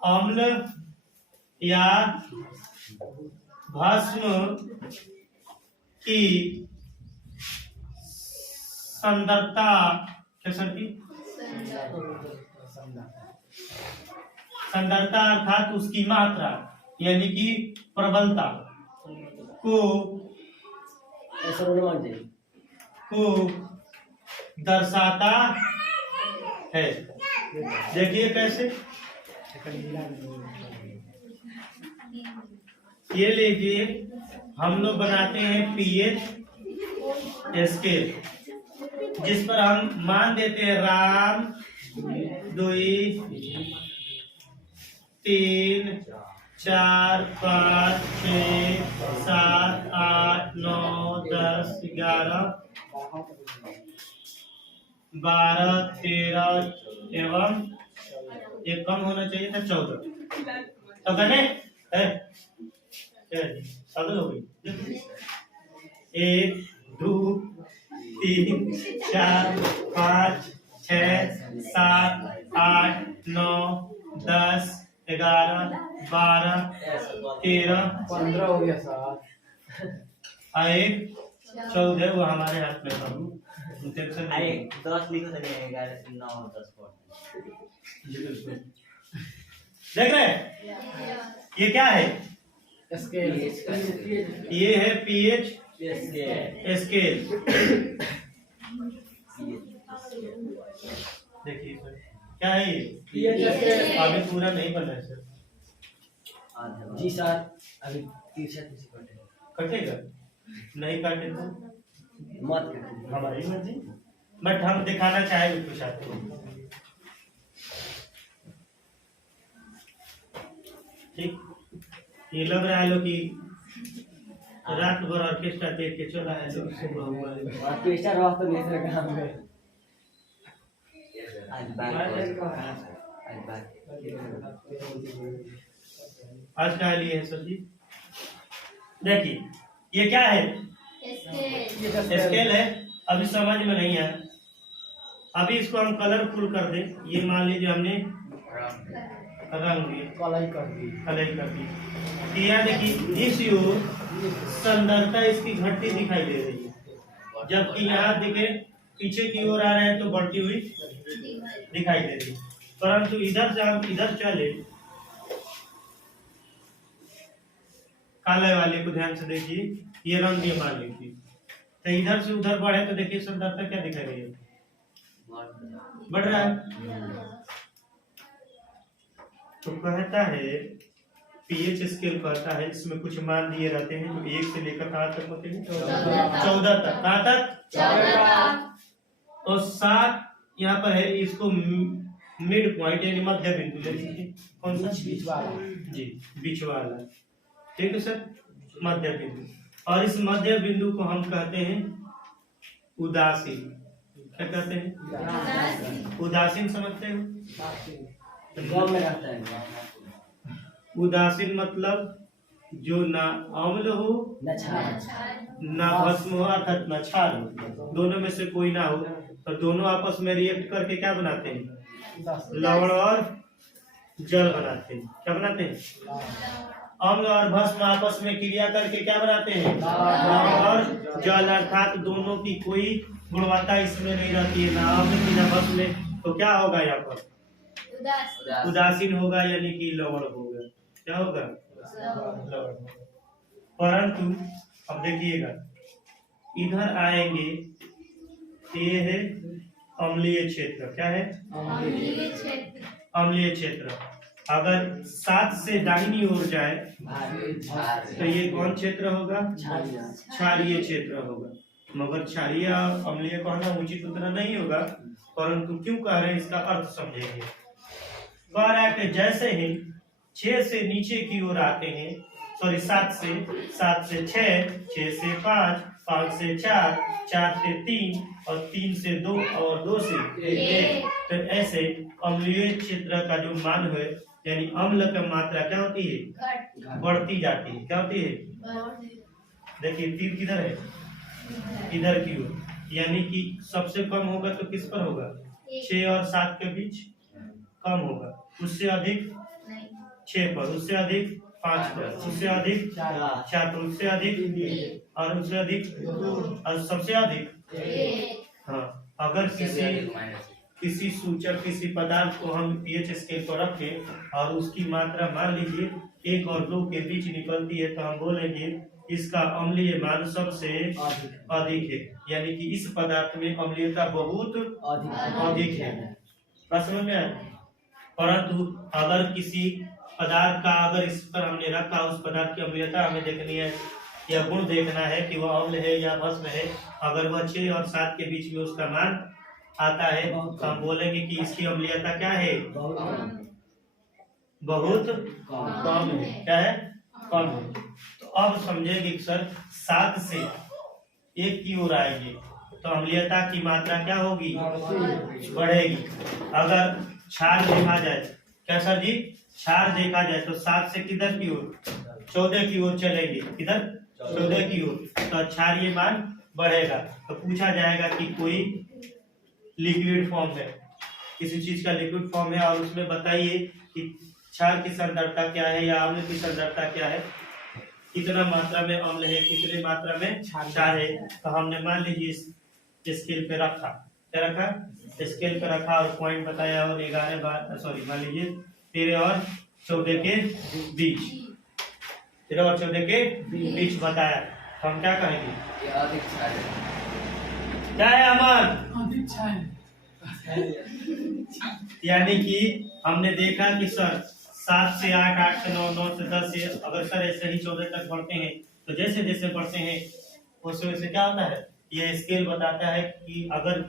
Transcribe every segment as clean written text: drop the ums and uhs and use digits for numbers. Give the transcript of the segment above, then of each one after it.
अम्ल या भस्म की सांद्रता सांद्रता अर्थात उसकी मात्रा यानी कि प्रबलता को दर्शाता है। देखिए कैसे, ये लीजिए हम लोग बनाते हैं पीएच स्केल, जिस पर हम मान देते हैं राम 2 3 4 5 6 7 8 9 10 11 12 13 एवं एक कम होना चाहिए था 14। तो गने सगल हो गई 1 2 3 4 5 6 7 8 9 10 11 12 13 15 हो गया सर। 1 14 वो हमारे हाथ में बाबू। 10 लिखो तो 11 9 10 देख रहे हैं ये क्या है? स्केल। ये है पीएच स्केल। देखिए सर क्या है ये? PH scale. अभी पूरा नहीं बना है सर। जी सर, अभी 30 कटेगा नहीं काटे तो मत कटिए, हमारी मर्जी, बट हम दिखाना चाहेंगे कुछ आपको। ठीक, ये लग रहा है लो कि रात भर ऑर्केस्ट्रा देख के चला है लो सुबह हुआ है। ऑर्केस्ट्रा रहा तो नहीं सर काम में। आज का लिए है सर जी। देखिए ये क्या है? स्केल है। अभी समझ में नहीं आया, अभी इसको हम कलरफुल कर दे। ये मान लीजिए हमने रंग कलाई कर दी। तो यहाँ देखिए इस ओर सांद्रता इसकी घटती दिखाई दे रही है, जबकि यहाँ देखे पीछे की ओर आ रहे हैं तो बढ़ती हुई दिखाई दे रही है। परंतु इधर से हम इधर चले, काले वाले को ध्यान से देखिए, ये रंग ये मान लीजिए, तो इधर से उधर बढ़े तो देखिए सांद्रता क्या दिखाई रही है? बढ़ रहा है। तो कहता है पीएच स्केल कहता है इसमें कुछ मान दिए रहते हैं जो 1 से लेकर कहाँ तक होते हैं? 14 तक। कहाँ तक? 14। और 7 यहाँ पर है, इसको मिड पॉइंट यानी मध्य बिंदु ले लीजिए। कौन सा? बीच वाला। जी, बीच वाला। ठीक है सर, मध्य बिंदु। और इस मध्य बिंदु को हम कहते हैं उदासीन। क्या कहते हैं? उदासीन समझते हो? गाँव में रहता है। उदासीन मतलब जो ना अम्ल हो ना भस्म हो अर्थात ना क्षार हो, दोनों में से कोई ना हो, तो दोनों आपस में रिएक्ट करके क्या बनाते हैं? लवण और जल बनाते हैं। क्या बनाते हैं? अम्ल और भस्म आपस में क्रिया करके क्या बनाते हैं? लवण और जल। अर्थात दोनों की कोई गुणवत्ता इसमें नहीं रहती है, ना अम्ल की ना भस्म में। तो क्या होगा यहाँ पर? उदासीन होगा, यानी कि लवण होगा। क्या होगा? लवण होगा। परंतु अब देखिएगा इधर आएंगे, ये है अम्लीय क्षेत्र। क्या है? अम्लीय क्षेत्र। अगर 7 से दाहिनी ओर जाए तो ये कौन क्षेत्र होगा? क्षारीय क्षेत्र होगा। मगर क्षारीय अम्लीय कहना उचित उतना नहीं होगा, परंतु क्यों कह रहे हैं इसका अर्थ समझेंगे। कह रहा है कि जैसे ही 6 से नीचे की ओर आते हैं, सॉरी 7 से 6, 6 से 5, 5 से 4, 4 से 3 और 3 से 2 और 2 से 1, तो ऐसे अम्लीय क्षेत्र का जो मान है यानी अम्ल की मात्रा क्या होती है? बढ़ती जाती है। क्या होती है? देखिए तीर किधर है? इधर की ओर, यानी कि सबसे कम होगा तो किस पर होगा? 6 और 7 के बीच कम होगा, उससे अधिक 6 पर, उससे अधिक 5 पर, उससे अधिक 4 पर, उससे अधिक और उससे अधिक और सबसे अधिक। हाँ, अगर किसी सूचक किसी पदार्थ को हम pH स्केल पर रखें और उसकी मात्रा मान लीजिए 1 और 2 के बीच निकलती है, तो हम बोलेंगे इसका अम्लीय मान सबसे अधिक है, यानी कि इस पदार्थ में अम्लीयता बहुत अधिक है। बात समझ में आया? परंतु अगर किसी पदार्थ का अगर इस पर हमने रखा, उस पदार्थ की अम्लीयता हमें देखनी है या गुण देखना है कि वह अम्ल है या भस्म है, अगर वह 6 और 7 के बीच में उसका मान आता है तो हम बोलेंगे कि इसकी अम्लीयता क्या है, बहुत कम है। क्या है? कम है। तो अब समझेंगे कि सर 7 से 1 की ओर आएगी तो अम्लीयता की मात्रा क्या होगी, बढ़ेगी। अगर क्षार देखा जाए, क्या सर जी, क्षार देखा जाए तो 7 से किधर की ओर, 14 की ओर चलेंगे। किधर? 14 की ओर। तो क्षारीय मान बढ़ेगा। तो पूछा जाएगा कि कोई लिक्विड फॉर्म है, किसी चीज का लिक्विड फॉर्म है और उसमें बताइए कि क्षार की सांद्रता क्या है या अम्ल की सांद्रता क्या है, कितना मात्रा में अम्ल है, कितने मात्रा में क्षार है। तो हमने मान लीजिए इस स्केल पे रखा, क्या रखा, स्केल पे रखा और पॉइंट बताया और 11 मान लीजिए 13 और 14 के बीच, 13 और 14 के बीच बताया, तो हम क्या कहेंगे, ये अधिक क्षार है। क्या है अमन? यानी कि हमने देखा कि सर 7 से 8, 8 से 9, 9 से 10 से अगर सर ऐसे ही 14 तक बढ़ते हैं तो जैसे जैसे बढ़ते हैं वैसे वैसे क्या होता है, ये स्केल बताता है कि अगर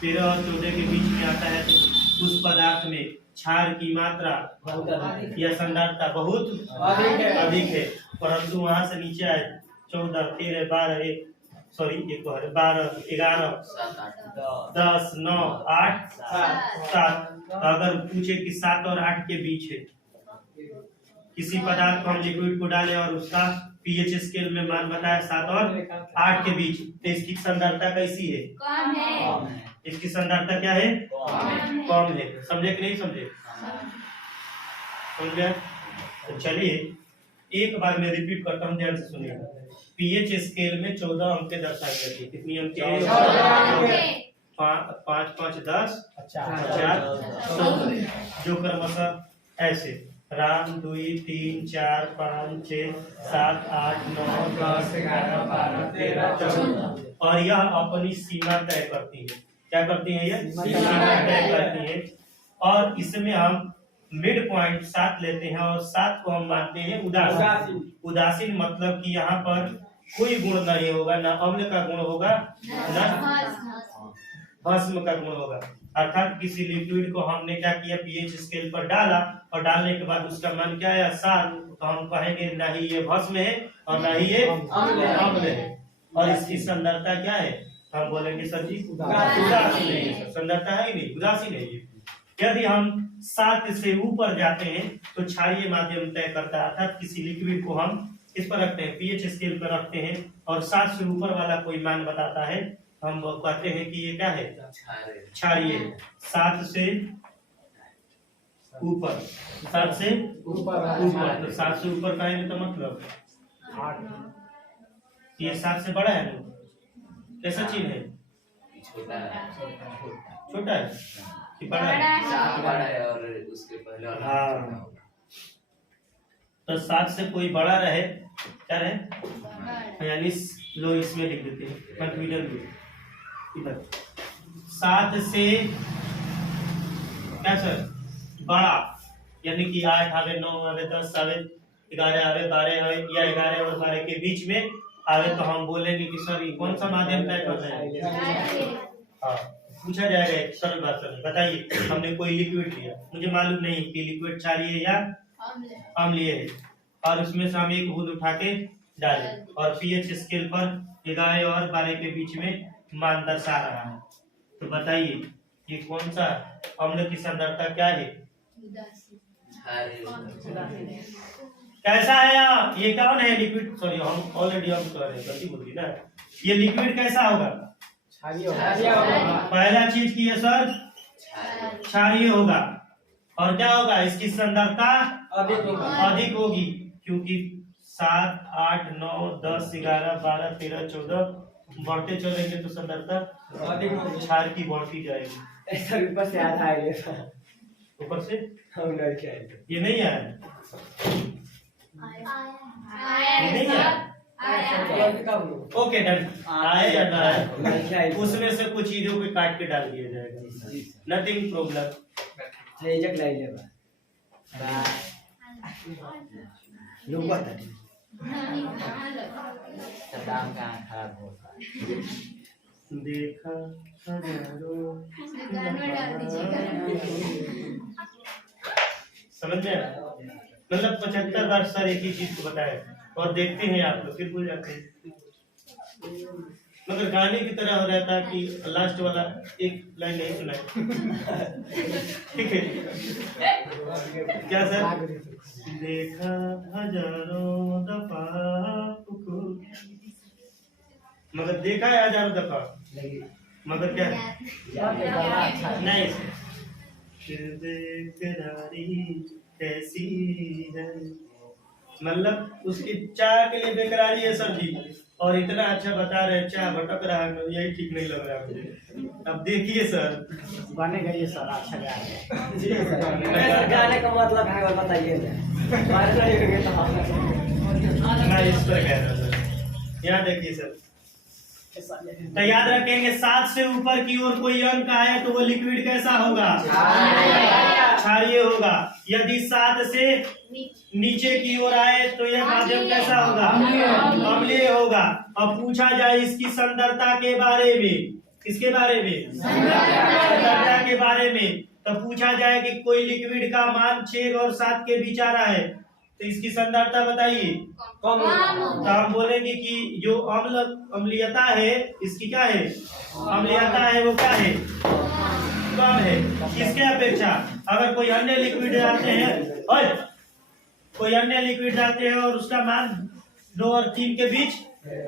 13 और 14 के बीच में आता है तो उस पदार्थ में क्षार की मात्रा या सांद्रता बहुत अधिक है। परंतु वहां से नीचे आए 14, 13, 12, 12, 11, 10, 9, 8, 7। अगर पूछे कि 7 और 8 के बीच है, किसी पदार्थ को हम लिक्विड को डालें और उसका pH स्केल में मान बताया 7 और 8 के बीच, तो इसकी सांद्रता कैसी है, कम है। इसकी सांद्रता क्या है, कम है। समझे कि नहीं समझे? समझ गए? तो चलिए एक बार मैं रिपीट करता हूँ, ध्यान से सुनिएगा। pH स्केल में 14 अंकें दर्शाई जाती है। कितनी अंकें? 5, 5, 10, 4, 14, जो क्रमशः ऐसे राम 2, 3, 4, 5, 6, 7, 8, 9, 10, 11, 12, 13, 14 और यह अपनी सीमा तय करती है। क्या करती है? यह सीमा तय करती है। और इसमें हम मिड पॉइंट 7 लेते हैं और 7 को हम मानते हैं उदासीन। उदासीन मतलब कि यहाँ पर कोई गुण नहीं होगा, ना अम्ल का गुण होगा ना भस्म का गुण होगा। अर्थात किसी लिक्विड को हमने क्या किया, pH स्केल पर डाला और डालने के बाद उसका मान क्या है, 7, तो हम कहेंगे ना ही ये भस्म है और ना ही ये अम्ल है। और इसकी सांद्रता क्या है, हम बोलेंगे सर जी उदासीन है। सांद्रता है ही नहीं, उदासीन है ये। यदि हम 7 से ऊपर जाते हैं तो क्षारीय माध्यम तय करता है। अर्थात किसी लिक्विड को हम इस पर रखते हैं, pH स्केल पर रखते हैं और 7 से ऊपर वाला कोई मान बताता है, हम कहते हैं कि ये क्या है, क्षारीय। 7 से ऊपर, 7 से ऊपर, तो 7 से ऊपर कहेंगे तो मतलब 8, ये 7 से बड़ा है ना, कैसा चीज है, छोटा है कि बड़ा है? और उसके पहले और हाँ, तो 7 से कोई बड़ा रहे, क्या रहे, यानी लो इसमें लिख देते हैं कंफ्यूजन में इधर। 7 से क्या सर, बड़ा, यानी कि 8 आवे, 9 आवे, 10 आवे, 11 आवे, 12 आवे या 11 और 12 के बीच में आवे, तो हम बोलेंगे कि सर ये कौन सा माध्यम तय कर रहे हैं। हाँ, पूछा जाएगा एक सरल बात सर, बताइए हमने कोई लिक्विड लिया, मुझे मालूम नहीं कि लिक्विड क्षारीय है या अम्लीय है, और उसमें से हम एक बूंद उठा के डाले और pH स्केल पर 11 और 12 के बीच में मान दर्शा रहा है, तो बताइए ये कौन सा अम्ल की सांद्रता क्या है, कैसा है यार, ये कौन है लिक्विड, सॉरी हम ऑलरेडी हम कर रहे हैं, गलती बोल दी ना, ये लिक्विड कैसा होगा, क्षारीय होगा। पहला चीज की है सर, क्षारीय होगा। और क्या होगा, इसकी सांद्रता अधिक होगा। अधिक होगी, क्योंकि 7, 8, 9, 10, 11, 12, 13, 14 बढ़ते चलेंगे तो सांद्रता अधिक होगी। क्षार की बढ़ती जाएगी। ऐसा ऊपर से आधा आएगा। ऊपर से हम डर के आएंगे। ये नहीं आया, ये नहीं आया। ओके डन, आए या ना आए, उसमें से कुछ चीजों को काट के डाल दिया जाएगा, नथिंग प्रॉब्लम। एजक लाई लेबा लोग बता दाम का खराब होता है। देखा हजारों, समझ में आया? मतलब 75 बार सर एक ही चीज को बताया और देखते हैं आप लोग फिर भूल जाते हैं, मगर गाने की तरह हो रहता है कि लास्ट वाला एक लाइन नहीं सुनाए। ठीक है, क्या सर? देखा हजारों दफा आपको, मगर देखा है हजारों दफा, मगर क्या नहीं, फिर बेकरारी कैसी है, मतलब उसकी चाय के लिए बेकरारी है सर जी, और इतना अच्छा बता रहे हैं, चाय भटक रहा है, यही ठीक नहीं लग रहा मुझे। अब देखिए सर, गाने गाइए सर, अच्छा गा रहे हैं जी सर। गाने का मतलब है बताइए मैं इस पर कह रहा सर, यहाँ देखिए सर, तो याद रखेंगे 7 से ऊपर की ओर कोई अंक आए तो वो लिक्विड कैसा होगा, क्षारीय होगा। यदि 7 से नीचे की ओर आए तो यह माध्यम कैसा होगा, अम्लीय होगा। अब पूछा जाए इसकी सांद्रता के बारे में, किसके बारे में, सांद्रता के बारे में, तो पूछा जाए कि कोई लिक्विड का मान 6 और 7 के बीच आ रहा है तो इसकी सांद्रता बताइए, तो हम बोलेंगे कि जो अम्लीयता है, इसकी क्या है, अम्लीयता है वो क्या है, कम है, किसके अपेक्षा। अगर कोई अन्य लिक्विड डालते हैं और कोई अन्य लिक्विड डालते हैं और उसका मान 2 और 3 के बीच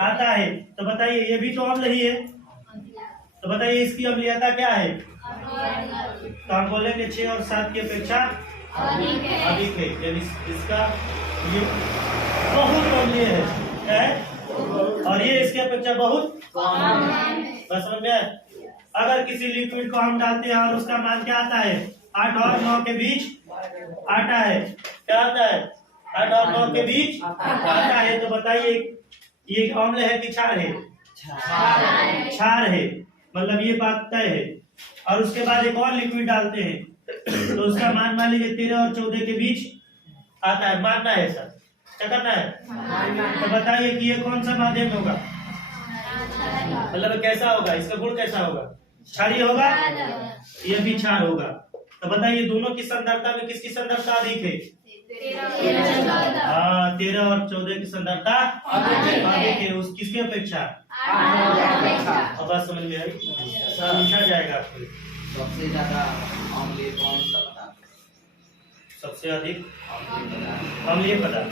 आता है तो बताइए ये भी तो अम्ल ही है, तो बताइए इसकी अम्लीयता क्या है, तो हम बोलेंगे 6 और 7 की अपेक्षा अधिक है, यानी इसका ये बहुत अम्लीय है और ये इसके अपेक्षा बहुत बस समझ में। अगर किसी लिक्विड को हम डालते हैं और उसका मान क्या आता है, 8 और 9 के बीच आता है, क्या आता है, 8 और 9 के बीच आता है, तो बताइए ये अम्ल है कि क्षार है, क्षार है, मतलब ये बात तय है। और उसके बाद एक और लिक्विड डालते हैं तो उसका मान लीजिए 13 और 14 के बीच आता है, मानना है सर, क्या करना है, तो बताइए कि ये कौन सा माध्यम होगा, मतलब कैसा होगा, इसका गुण कैसा होगा, क्षारीय होगा, ये भी क्षार होगा। तो बताइए दोनों की सांद्रता में किसकी सांद्रता अधिक है, 13 और 14 की सांद्रता अधिक है, उस किसकी अपेक्षा, अब बात समझ में आई, पूछा जाएगा आपको सबसे ज्यादा अम्लीय कौन सा पदार्थ है? सबसे अधिक अम्लीय पदार्थ अम्लीय पदार्थ,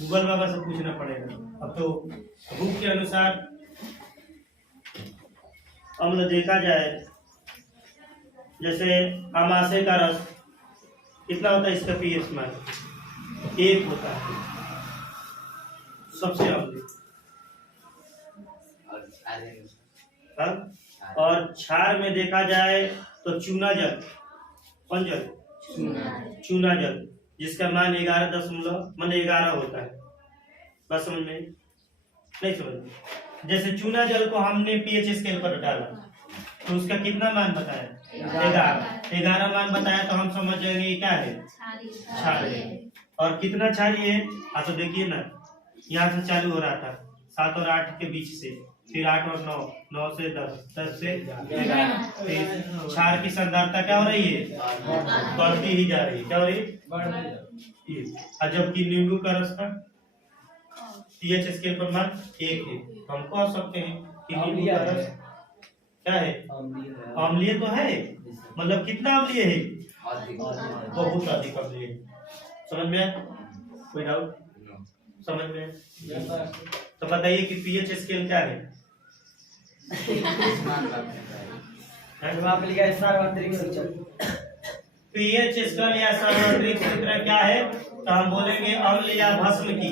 गूगल बाबा से पूछना पड़ेगा। अब तो बुक के अनुसार अम्ल देखा जाए, जैसे अमाशय का रस कितना होता है, इसका पीएच मान 1 होता है, सबसे अम्लीय। और क्षारीय में और क्षार में देखा जाए तो चूना जल, कौन जल, चूना जल, जिसका मान 11 होता है, बस समझ में नहीं समझ में। जैसे चूना जल को हमने पीएच स्केल पर डाला तो उसका कितना मान बताया, 11 मान बताया, तो हम समझ जाएंगे ये क्या है, क्षार है। और कितना क्षारीय है, तो देखिए ना, यहाँ से चालू हो रहा था 7 और 8 के बीच से, फिर 8 और 9, 9 से 10, 10 से 11, फिर क्षार की सांद्रता क्या हो रही है, बढ़ती ही जा रही है, क्या हो रही है, और जबकि नींबू का रस का पीएच स्केल पर मान 1 है, तो हम कह सकते हैं कि नींबू का रस क्या है, अम्लीय तो है, मतलब कितना अम्लीय है, अधिक बहुत अधिक अम्लीय है। समझ में आया, कोई डाउट, समझ में? तो बताइए कि पीएच स्केल क्या है, जवाब लिखा है सार्वत्रिक सूचक। पीएच स्केल या सार्वत्रिक सूत्र क्या है? तो हम बोलेंगे अम्ल या भस्म की,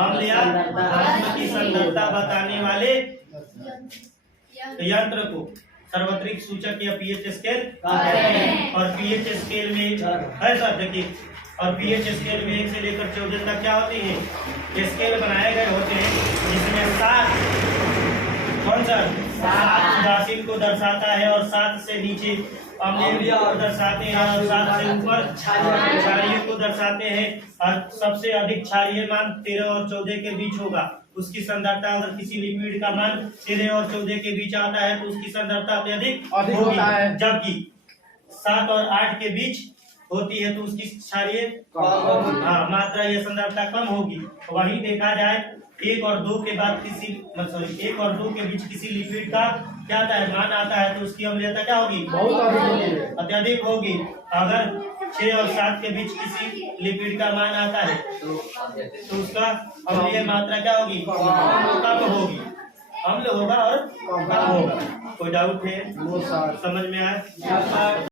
अम्ल या भस्म की सांद्रता बताने वाले यंत्र को सार्वत्रिक सूचक या पीएच स्केल कहते हैं। और पीएच स्केल में है सर देखिए, और पीएच स्केल में 1 से लेकर 14 तक क्या होती है? स्केल बनाए गए होते हैं जिसमें 7 कौन सा 7 उदासीन को दर्शाता है और 7 से नीचे अम्लीय को दर्शाते हैं और 7 से ऊपर क्षारीय को दर्शाते हैं। और सबसे अधिक क्षारीय मान 13 और 14 के बीच होगा। उसकी सांद्रता अगर किसी लिक्विड का मान 13 और 14 के बीच आता है तो उसकी सांद्रता अत्यधिक होगी, जबकि 7 और 8 के बीच होती है तो उसकी क्षारीय मात्रा या सांद्रता कम होगी। वही देखा जाए 1 और 2 के बाद किसी 1 और 2 के बीच किसी लिक्विड का क्या आता है मान आता है तो उसकी अम्लीयता क्या होगी? बहुत अधिक, अत्यधिक होगी। अगर 6 और 7 के बीच किसी लिक्विड का मान आता है तो उसका अम्लीय मात्रा क्या होगी? कम होगी। अम्ल होगा और कम होगा। कोई डाउट है? समझ में आया?